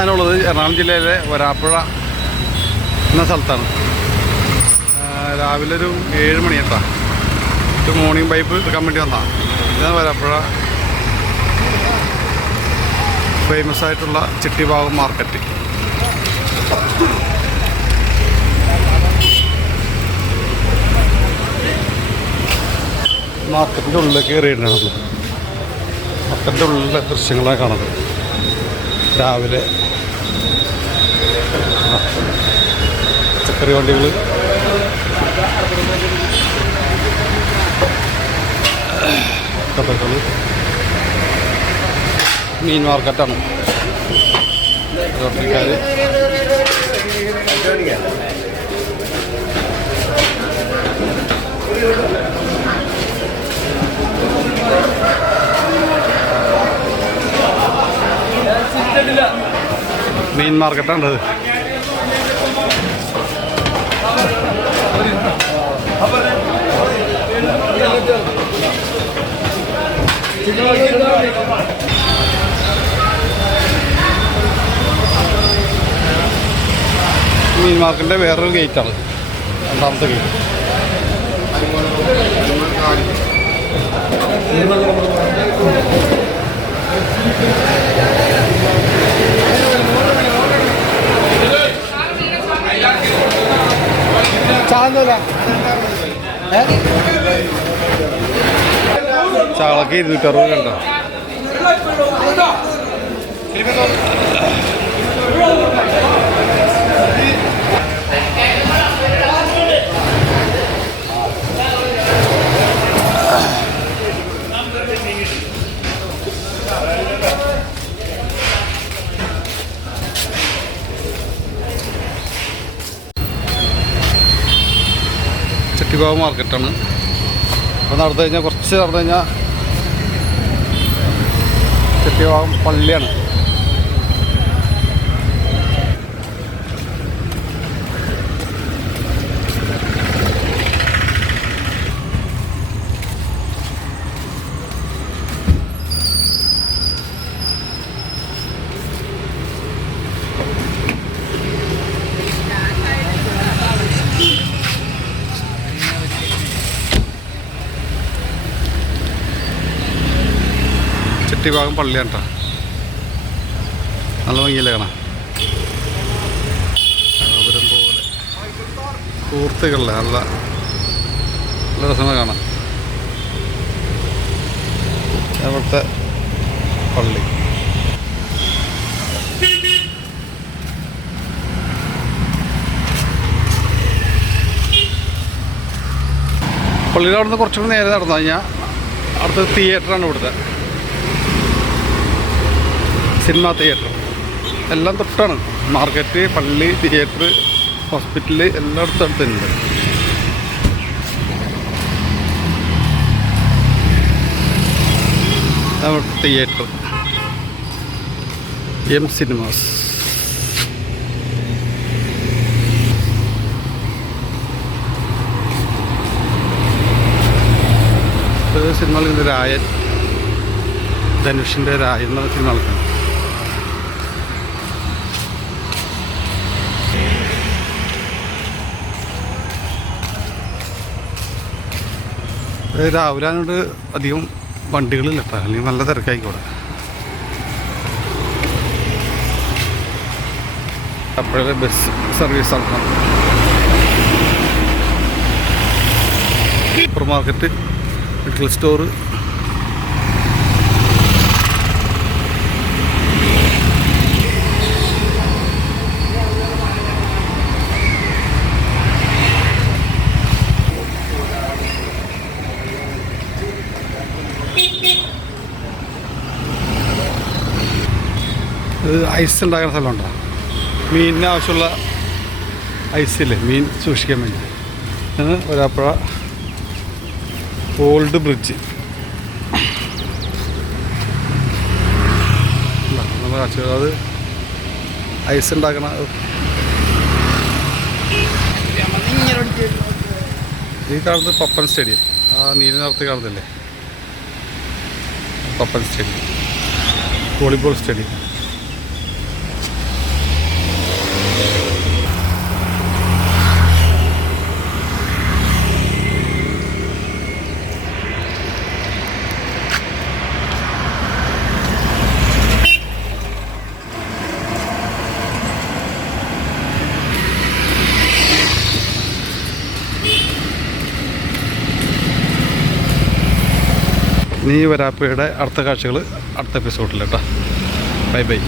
എറണാകുളം ജില്ലയിലെ വരാപ്പുഴ എന്ന സ്ഥലത്താണ്. രാവിലെ ഒരു ഏഴ് മണി കേട്ടാ. ഒരു മോർണിംഗ് പൈപ്പ് എടുക്കാൻ വേണ്ടി വന്നാ. ഇതാണ് വരാപ്പുഴ ഫേമസ് ആയിട്ടുള്ള ചിട്ടിഭാഗം മാർക്കറ്റ് മാർക്കറ്റിന്റെ ഉള്ളിലേക്ക് കയറിയിട്ടാണ്. മാർക്കറ്റിന്റെ ഉള്ളിലെ ദൃശ്യങ്ങളാണ് കാണുന്നത്. രാവിലെ പച്ചക്കറി വണ്ടികൾ കഥകൾ മീൻ മാർക്കറ്റാണ്. ആൾക്കാർ മീൻ മാർക്കറ്റാണ് മീൻ മാർക്കറ്റിന്റെ വേറൊരു ഗേറ്റാണ്. രണ്ടാമത്തെ ഗേറ്റ്. ചാളക്ക് ഇരുന്നൂറ്ററുപത് കണ്ടോ. ചട്ടിഭാവ് മാർക്കറ്റാണ്. അപ്പോൾ നടന്നു കഴിഞ്ഞാൽ കുറച്ച് നടന്നു കഴിഞ്ഞാൽ ചട്ടിഭാഗം പള്ളിയാണ്. ചട്ടിഭാഗം പള്ളിയാണ് കേട്ടോ നല്ല ഭംഗിയില്ല കാണാം പോലെ കൂർത്തുകളിലെ നല്ല നല്ല രസമാണ് കാണാം അവിടുത്തെ പള്ളി. പള്ളിയുടെ അവിടുന്ന് കുറച്ചുകൂടി നേരെ നടന്നു കഴിഞ്ഞാൽ അവിടുത്തെ തിയേറ്ററാണ് ഇവിടുത്തെ. Cinema theatre. എല്ലാം തൊട്ടാണ്. മാർക്കറ്റ് പള്ളി തിയേറ്റർ ഹോസ്പിറ്റൽ എല്ലായിടത്തും അടുത്തുണ്ട് തിയേറ്റർ. M cinemas. സിനിമകളിൽ രായൻ ധനുഷിന്റെ രായൻ എന്ന സിനിമ രാവിലെ അങ്ങോട്ട് അധികം വണ്ടികളില്ല കേട്ടോ അല്ലെങ്കിൽ നല്ല തിരക്കായിക്കോടെ. അപ്പോഴേ ബസ് സർവീസ് നടക്കണം super market medical store ice ഉണ്ടാക്കുന്ന സ്ഥലമുണ്ടോ? മീനിന് ആവശ്യമുള്ള ഐസില്ലേ മീൻ സൂക്ഷിക്കാൻ വേണ്ടി. Orappuzha old bridge. അത് ഐസ് ഉണ്ടാക്കണ ഈ കാണുന്നത് പപ്പൻ സ്റ്റേഡിയം. ആ നീല നിറത്ത് കാണുന്നില്ലേ? പപ്പൻ സ്റ്റേഡിയം. Volleyball stadium. ഈ വരാപ്പയുടെ അടുത്ത കാഴ്ചകൾ അടുത്ത എപ്പിസോഡിൽ കേട്ടോ. Bye bye